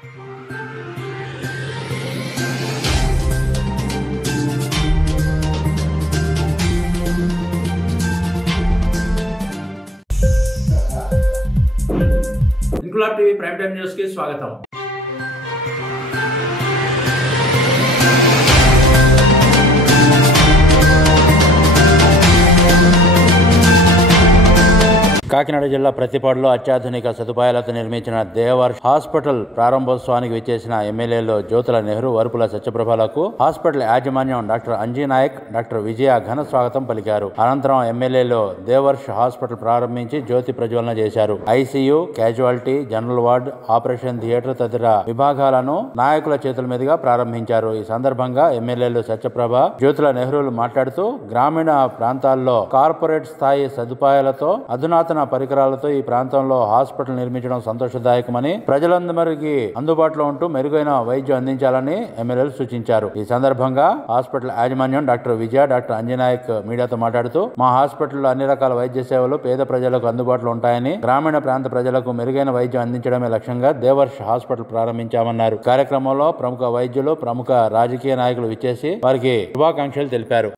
Inquilab TV prime time news కి స్వాగతం. కాకినాడ జిల్లా ప్రతిపాడులో అత్యాధునిక సదుపాయాలతో నిర్మించిన దేవర్ హాస్పిటల్ ప్రారంభోత్సవానికి విచ్చేసిన ఎమ్మెల్యేలు జ్యోతుల నెహ్రూ, వరుపుల సత్యప్రభలకు హాస్పిటల్ యాజమాన్యం డాక్టర్ అంజీ నాయక్, డాక్టర్ విజయ ఘన స్వాగతం పలికారు. అనంతరం ఎమ్మెల్యేలు దేవర్ష్ హాస్పిటల్ ప్రారంభించి జ్యోతి ప్రజ్వలన చేశారు. ICU, casualty, general ward, operation theatre తదితర విభాగాలను నాయకుల చేతుల మీదుగా ప్రారంభించారు. ఈ సందర్భంగా ఎమ్మెల్యేలు సత్యప్రభ, జ్యోతుల నెహ్రూలు మాట్లాడుతూ గ్రామీణ ప్రాంతాల్లో కార్పొరేట్ స్థాయి సదుపాయాలతో అధునాతన పరికరాలతో ఈ ప్రాంతంలో హాస్పిటల్ నిర్మించడం సంతోషదాయకమని, ప్రజలందరికీ అందుబాటులో ఉంటూ మెరుగైన వైద్యం అందించాలని ఎమ్మెల్యేలు సూచించారు. ఈ సందర్భంగా హాస్పిటల్ యాజమాన్యం డాక్టర్ విజయ, డాక్టర్ అంజనాయక్ మీడియాతో మాట్లాడుతూ మా హాస్పిటల్లో అన్ని రకాల వైద్య సేవలు పేద ప్రజలకు అందుబాటులో ఉంటాయని, గ్రామీణ ప్రాంత ప్రజలకు మెరుగైన వైద్యం అందించడమే లక్ష్యంగా దేవర్ష్ హాస్పిటల్ ప్రారంభించామన్నారు. కార్యక్రమంలో ప్రముఖ వైద్యులు, ప్రముఖ రాజకీయ నాయకులు విచ్చేసి వారికి శుభాకాంక్షలు తెలిపారు.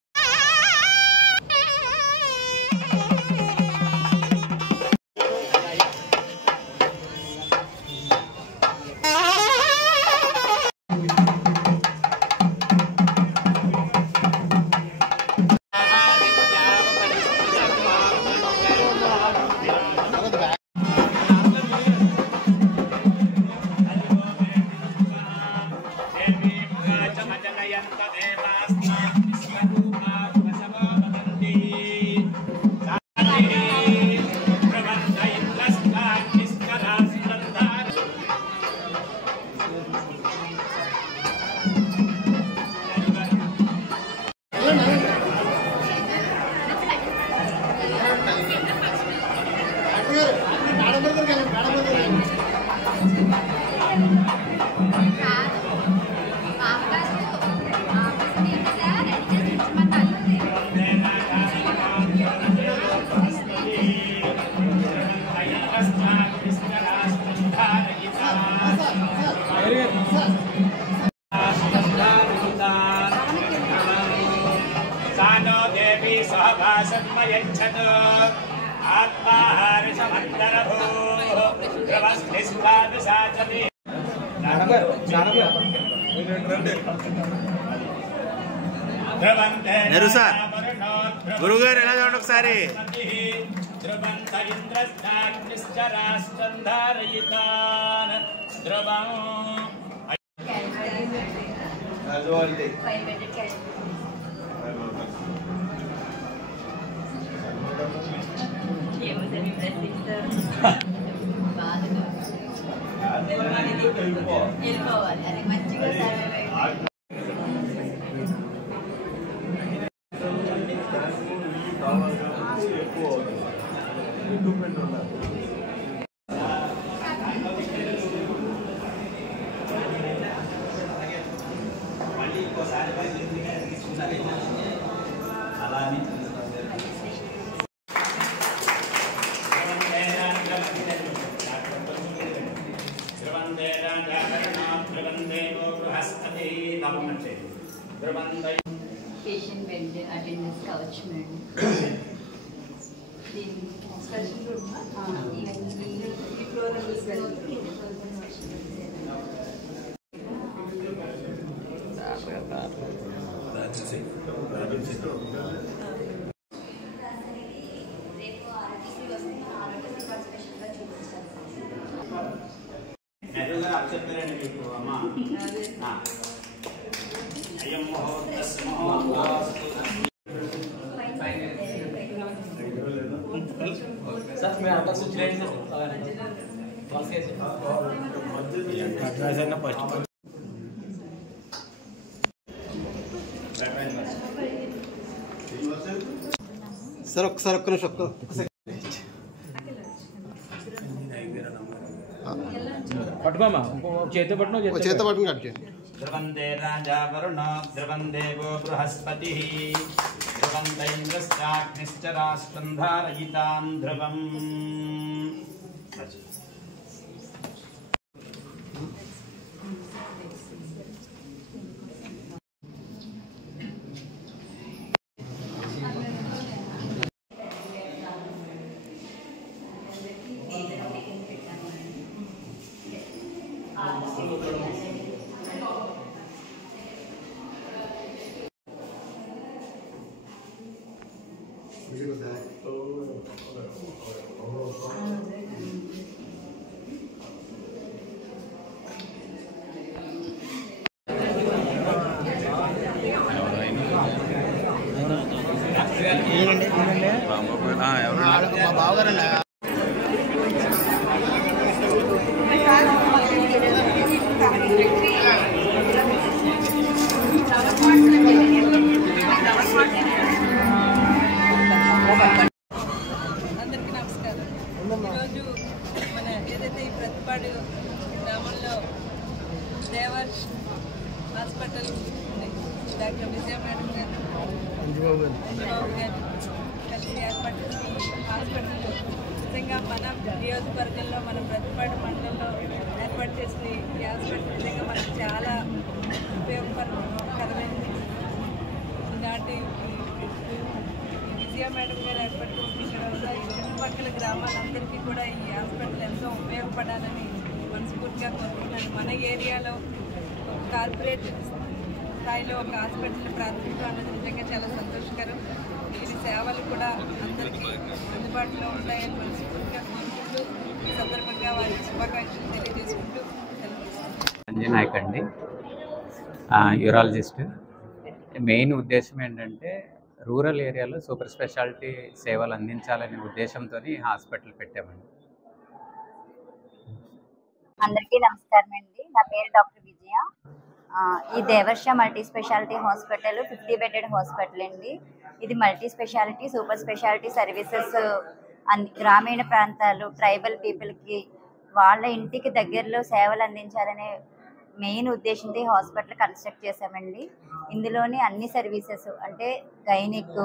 నెరు సార్ గురుగారు ఎలా చూడండి ఒకసారి. Patient bed attendance couch med. Special room even floral is well. Sir मैं आपका कुछ लेंगे सर सर ఒకసారి ఒక్క నిమిషం పట్టుకోమా చేతి పట్టును కట్ చేయండి. ధ్రువందే రాజా వరుణో ధ్రువం దేవో బృహస్పతిః ధ్రువం దైంద్రశ్చాగ్నిశ్చ రాష్ట్రం ధారయితాం ధ్రువం. మా బావగారండి. అందరికీ నమస్కారం. ఈరోజు మన ఏదైతే ఈ ప్రతిపాడు గ్రామంలో దేవర్ హాస్పిటల్ డాక్టర్ విజయ మేడం గారు, అంజుబాబు గారు కలిసి ఏర్పాటు హాస్పిటల్ నిజంగా మన నియోజకవర్గంలో మన ప్రతిపాడు మండలంలో ఏర్పాటు చేసిన ఈ హాస్పిటల్ నిజంగా మనకు చాలా ఉపయోగకరమైనది. ఈనాటి విజయ మేడం గారు ఏర్పాటు చేసిన వల్ల ఈ చుట్టుపక్కల గ్రామాలందరికీ కూడా ఈ హాస్పిటల్ ఎంతో ఉపయోగపడాలని మనస్ఫూర్తిగా కోరుకుంటున్నాను. మన ఏరియాలో కార్పొరేట్ స్థాయిలో ఒక హాస్పిటల్ ప్రాథమికం అన్నది నిజంగా చాలా సంతోషకరం. వీరి సేవలు కూడా అందరికీ అందుబాటులో ఉంటాయని మనస్ఫూర్తిగా కోరుకుంటూ ఈ సందర్భంగా వారికి శుభాకాంక్షలు తెలియజేసుకుంటూ అంజీ నాయక్ అండి, యూరాలజిస్ట్. మెయిన్ ఉద్దేశం ఏంటంటే రూరల్ ఏరియాలో సూపర్ స్పెషాలిటీ సేవలు అందించాలనే ఉద్దేశంతో హాస్పిటల్ పెట్టామండి. అందరికీ నమస్కారం అండి. నా పేరు డాక్టర్ విజయ. ఈ Devarsha multi speciality hospital 50 bedded hospital అండి. ఇది multi speciality super speciality services గ్రామీణ ప్రాంతాలు ట్రైబల్ పీపుల్కి వాళ్ళ ఇంటికి దగ్గరలో సేవలు అందించాలనే మెయిన్ ఉద్దేశంతో ఈ హాస్పిటల్ కన్స్ట్రక్ట్ చేశామండి. ఇందులోని అన్ని సర్వీసెస్ అంటే gynaec,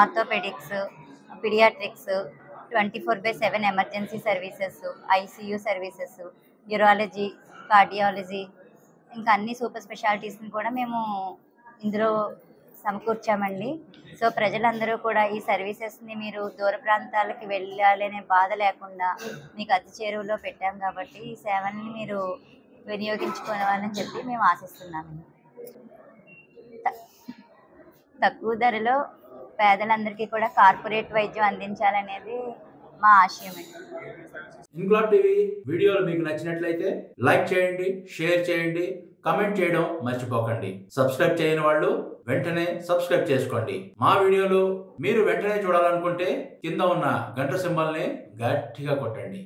orthopaedics, paediatrics, 24/7 emergency services, ICU services, urology, cardiology, ఇంకా అన్ని సూపర్ స్పెషాలిటీస్ని కూడా మేము ఇందులో సమకూర్చామండి. సో ప్రజలందరూ కూడా ఈ సర్వీసెస్ని మీరు దూర ప్రాంతాలకి వెళ్ళాలనే బాధ లేకుండా మీకు అతి చేరువలో పెట్టాం కాబట్టి ఈ సేవల్ని మీరు వినియోగించుకోవాలని చెప్పి మేము ఆశిస్తున్నాము. తక్కువ ధరలో పేదలందరికీ కూడా కార్పొరేట్ వైద్యం అందించాలనేది మా ఆశయం అండి. ఇన్క్లాబ్ టీవీ వీడియోలు మీకు నచ్చినట్లయితే లైక్ చేయండి, షేర్ చేయండి, కమెంట్ చేయడం మర్చిపోకండి. సబ్స్క్రైబ్ చేయని వాళ్ళు వెంటనే సబ్స్క్రైబ్ చేసుకోండి. మా వీడియోలు మీరు వెంటనే చూడాలనుకుంటే కింద ఉన్న గంట సింబల్ని గట్టిగా కొట్టండి.